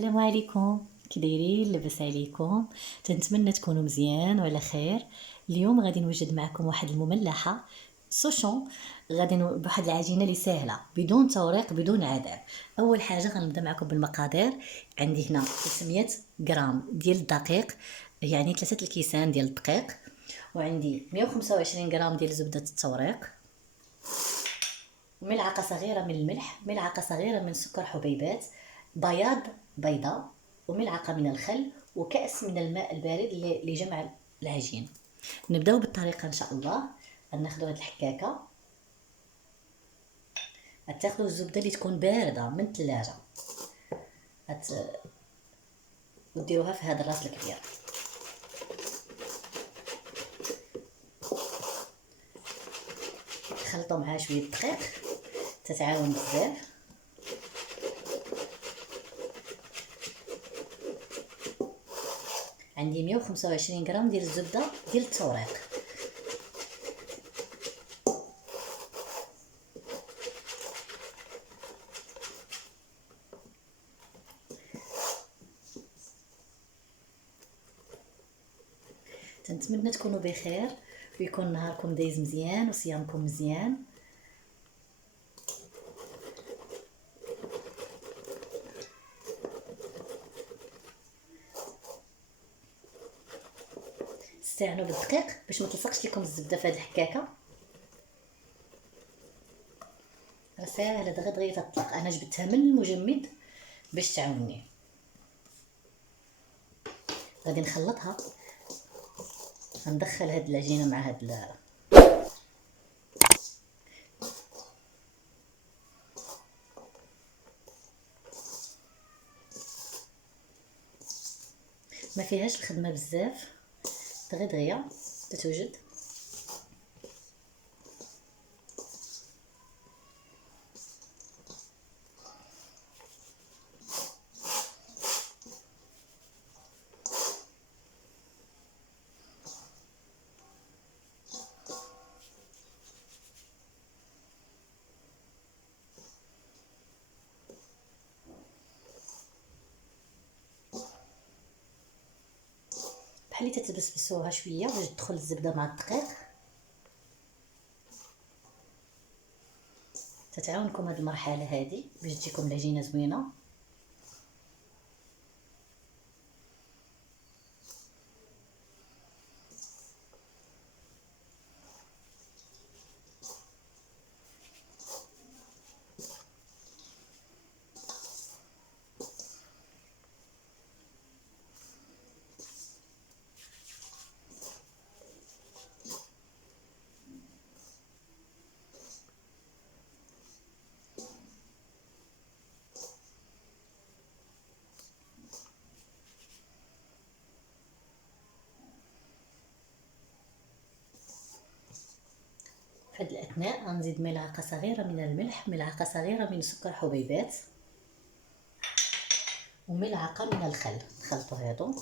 السلام عليكم، كي دايرين؟ لاباس عليكم؟ تنتمنى تكونوا مزيان وعلى خير. اليوم غادي نوجد معكم واحد المملحه سوشون. غادي بواحد العجينه اللي سهله بدون توريق بدون عذاب. اول حاجه غنبدا معكم بالمقادير. عندي هنا 300 غرام ديال الدقيق، يعني 3 الكيسان ديال الدقيق، وعندي 125 غرام ديال زبده التوريق، ملعقة صغيرة من الملح، ملعقة صغيرة من سكر حبيبات، بياض بيضة، وملعقة من الخل، وكأس من الماء البارد لجمع العجين. نبداو بالطريقة ان شاء الله. غناخدو هاد الحكاكة، غتاخدو الزبدة اللي تكون باردة من الثلاجة، وديروها في هذا الراس الكبير. خلطوا معها شوية دقيق، تتعاون بزاف. عندي 125 غرام ديال الزبده ديال التوريق. تنتمنى تكونوا بخير ويكون نهاركم دايز مزيان وصيامكم مزيان. استعانوا بالدقيق باش ما تلصقش لكم الزبده في هذه الحكاكه. راه ساهله دغيا تطلق. انا جبتها من المجمد باش تعاوني. غادي نخلطها، غندخل هاد العجينه مع هاد ما فيهاش الخدمه بزاف، دغيا تتوجد. بحال اللي تتبسبسوها شويه باش تدخل الزبده مع الدقيق. تتعاونكم هاد المرحله هادي باش تجيكم العجينه زوينه. في هاد الاثناء غنزيد ملعقه صغيره من الملح، ملعقه صغيره من سكر حبيبات، وملعقه من الخل. نخلطوا هادو.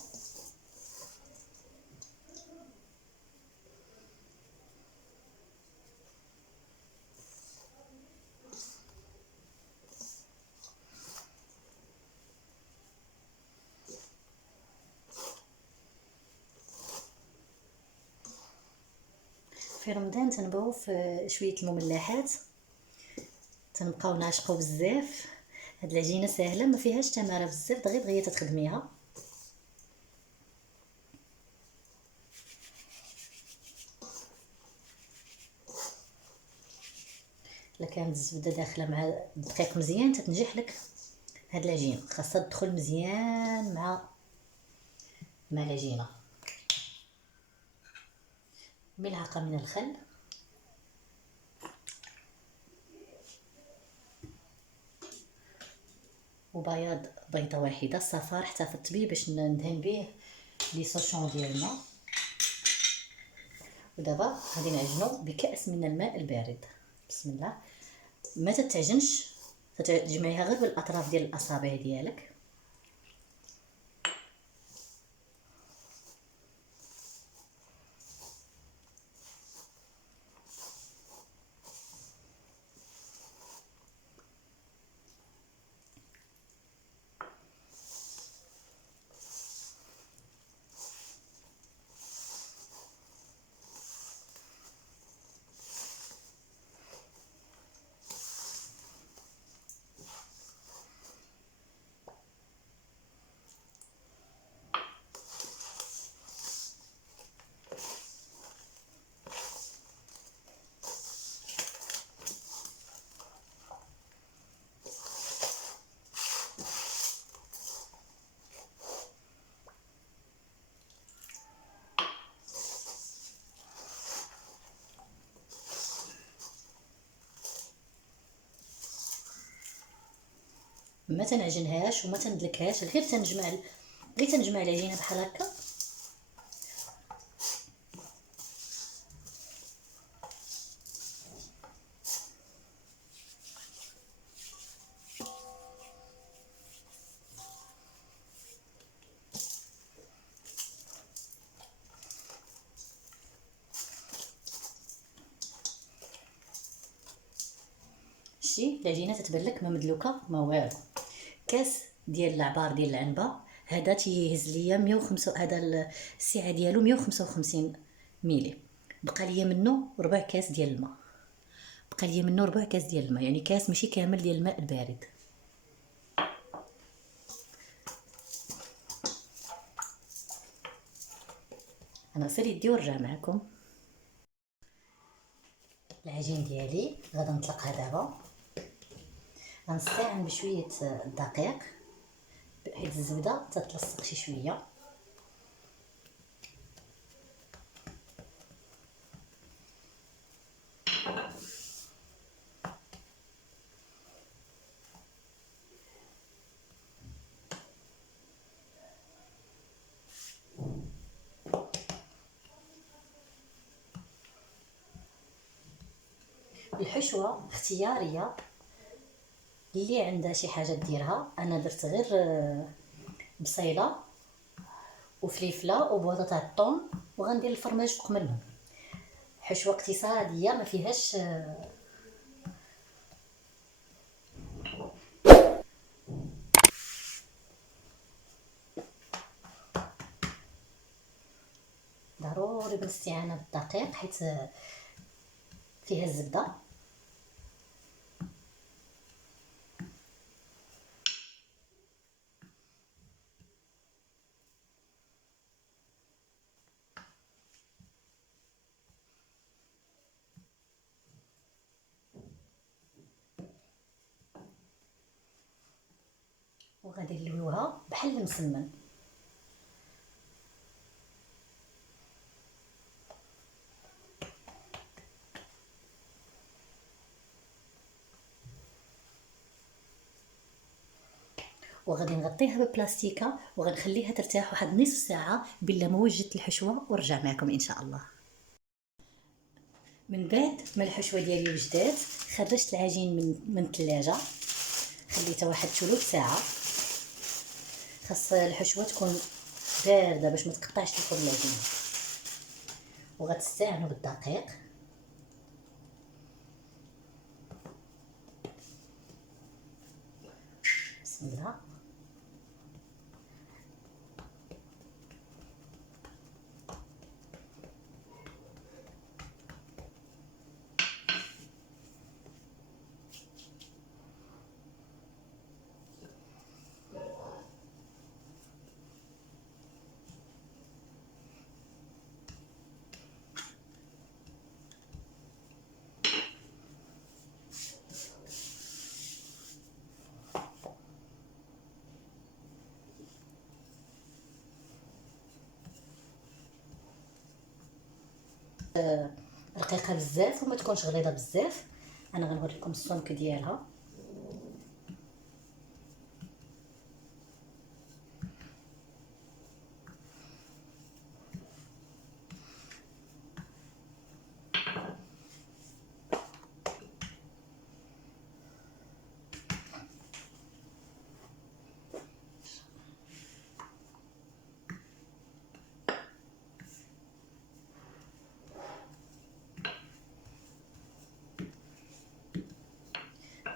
في رمضان تنبغوا في شويه المملحات، تنبقاو نعشقوا بزاف. هاد العجينه ساهله ما فيهاش تماره بزاف، دغيا تتخدميها. الا كانت الزبده داخله مع الدقيق مزيان تتنجح لك هاد العجين. خاصها تدخل مزيان مع العجينه. ملعقه من الخل، وبياض بيضه واحده الصفار احتفظت به باش ندهن به لي سوشون ديالنا. ودابا غادي نعجنو بكأس من الماء البارد. بسم الله. ما تتعجنش، تجمعيها غير بالاطراف ديال الاصابع ديالك. ما تنعجنهاش وما تندلكهاش، غير تنجمع العجينه بحال هكا. شتي العجينه تتبان لك ما مدلوكه ما والو. كاس ديال العبار ديال العنبه هذا تيهز ليا 105، هذا السعه ديالو 155 ميلي. بقى ليا منه ربع كاس ديال الماء، يعني كاس ماشي كامل ديال الماء البارد. انا غسل يدي ونرجع معكم. العجين ديالي غادا نطلقها دابا، غنستعن بشويه الدقيق بحيث الزبده تتلصق شي شويه. الحشوه اختياريه، اللي عندها شي حاجه ديرها. انا درت غير بصيله وفليفله وبوطه تاع الثوم، وغندير الفرماج فوق منهم. حشوه اقتصاديه ما فيهاش ضروري بالاستعانه بالدقيق حيت فيها الزبده. وغادي نلويوها بحال المسمن. وغادي نغطيها ببلاستيكه وغنخليها ترتاح واحد نصف ساعه بلا ما وجدت الحشوه، ونرجع معكم ان شاء الله. من بعد ما الحشوه ديالي وجدات، خرجت العجين من الثلاجه، خليتها واحد ثلث ساعه. خاص الحشوه تكون بارده باش ما تقطعش لكم العجينه. وغتستعانوا بالدقيق. بسم الله. رقيقه بزاف وما تكونش غليظه بزاف. انا غنوريكم السمك ديالها.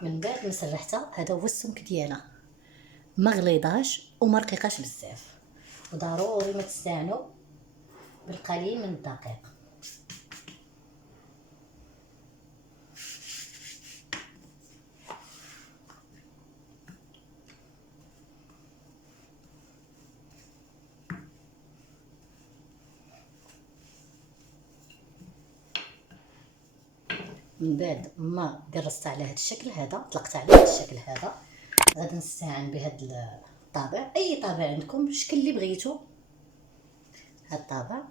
من بعد ما سرحتها، هذا هو السمك ديالها، ما غليظاش وما رقيقاش بزاف. وضروري ما تستعانوا بالقليل من الدقيق. من بعد ما قرصت على هذا الشكل هذا، طلقت على هذا الشكل هذا، غادي نستعان بهذا الطابع، اي طابع عندكم الشكل اللي بغيتو. هذا الطابع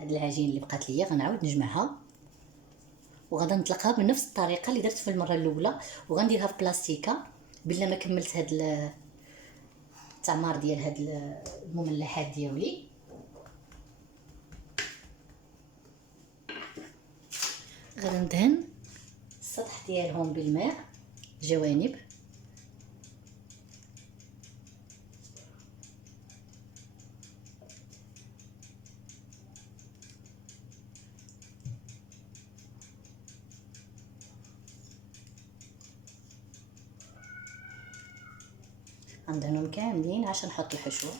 هاد العجين اللي بقات ليا غنعاود نجمعها وغادا نطلقها بنفس الطريقه اللي درت في المره الاولى، وغنديرها في بلاستيكه بلا ما كملت هاد التعمار ديال هاد المملحات ديالي. غادا ندهن السطح ديالهم بالماء الجوانب، غندهنهم كاملين عشان نحط الحشوه.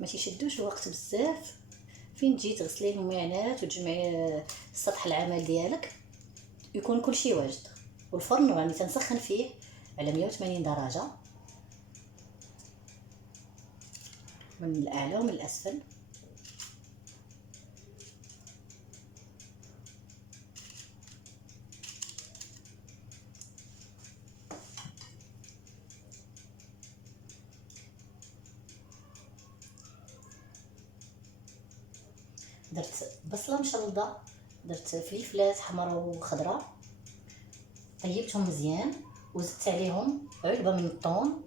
ما تيشدوش الوقت بزاف، فين تجي تغسلي المعانات وتجمعي السطح العمل ديالك يكون كلشي واجد. والفرن راني تنسخن فيه على 180 درجه من الاعلى ومن الاسفل. درت بصله مشلضه، درت فلفلات حمراء وخضراء، طيبتهم مزيان وزدت عليهم علبه من الثوم.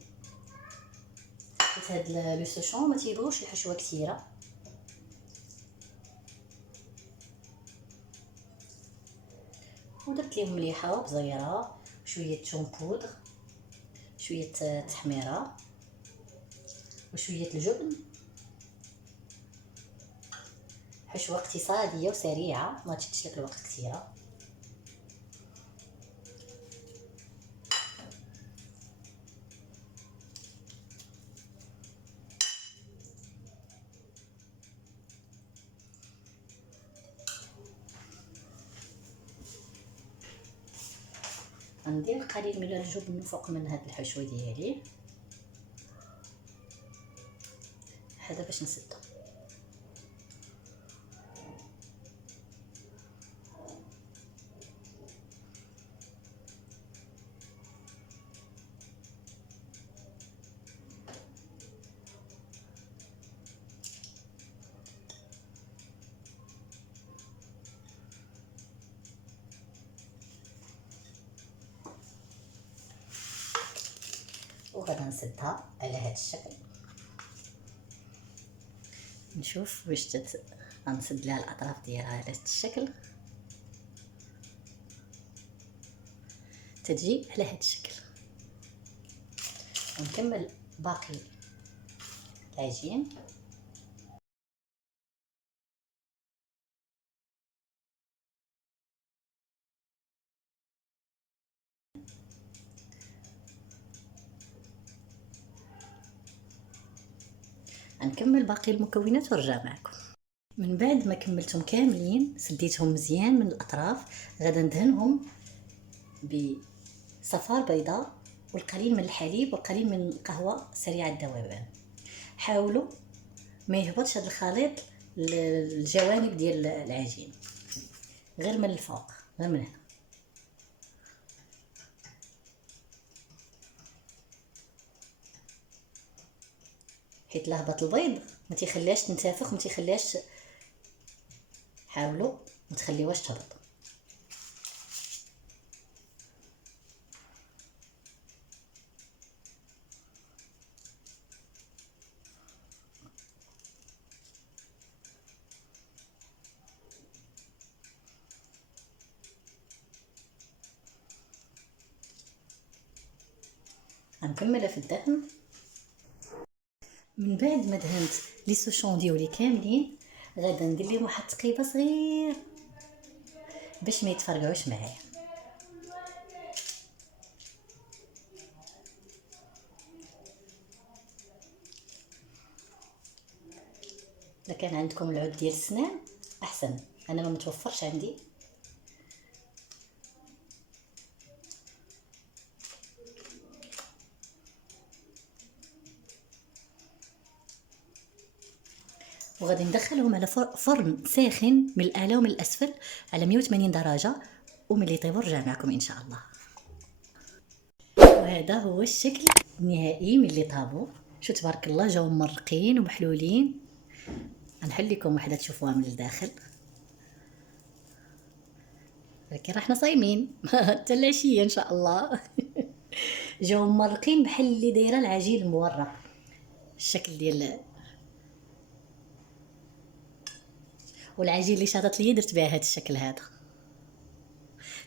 حيت هاد لو سوشون ما تيبغوش الحشوه كثيره. ودرت ليهم مليحه وبزيره وشويه ثوم بودر، شويه تحميره وشويه الجبن. حشوه اقتصاديه وسريعه ما تشدش لك الوقت كثيره. غندير قليل من الجبن فوق من هاد الحشوه ديالي هذا باش نسدو. وغادا نسدها على هذا الشكل. نشوف واش غنسد لها الاطراف ديالها على هذا الشكل، تتجي على هذا الشكل. ونكمل باقي العجين. غنكمل باقي المكونات ونرجع معكم. من بعد ما كملتهم كاملين سديتهم مزيان من الاطراف، غادا ندهنهم بصفار بيضاء والقليل من الحليب والقليل من القهوه سريعه الذوبان. حاولوا ما يهبطش هذا الخليط للجوانب ديال العجين، غير من الفوق، غير من هنا. حيت لهبط البيض ما تيخليهاش تنتفخ، ما تيخليهاش. حاولوا ما تخليوهاش تهبط. غنكملها في الدهن. من بعد ما دهنت لي سوشون ديالي كاملين غادا ندير لهم واحد التقيبه صغير باش ما يتفرقعوش معايا. اذا كان عندكم العود ديال السنان احسن، انا ما متوفرش عندي. وغادي ندخلهم على فرن ساخن من الاعلى ومن الاسفل على 180 درجه، وملي يطيبوا نرجع معكم ان شاء الله. وهذا هو الشكل النهائي من اللي طابوا. شو تبارك الله، جاو مرقين ومحلولين. غنحل لكم وحده تشوفوها من الداخل، ولكن راه حنا صايمين حتى العشيه ان شاء الله. جاو مرقين بحال اللي دايره العجين المورق. الشكل ديال والعجين اللي شاطت ليا درت بها هذا الشكل هذا.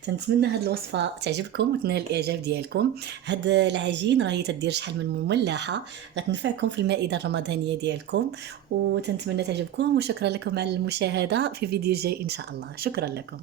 تنتمنى هاد الوصفه تعجبكم وتنال الاعجاب ديالكم. هاد العجين راهي تدير شحال من مملحه، غتنفعكم في المائده الرمضانيه ديالكم، وتنتمنى تعجبكم. وشكرا لكم على المشاهده، في فيديو جاي ان شاء الله. شكرا لكم.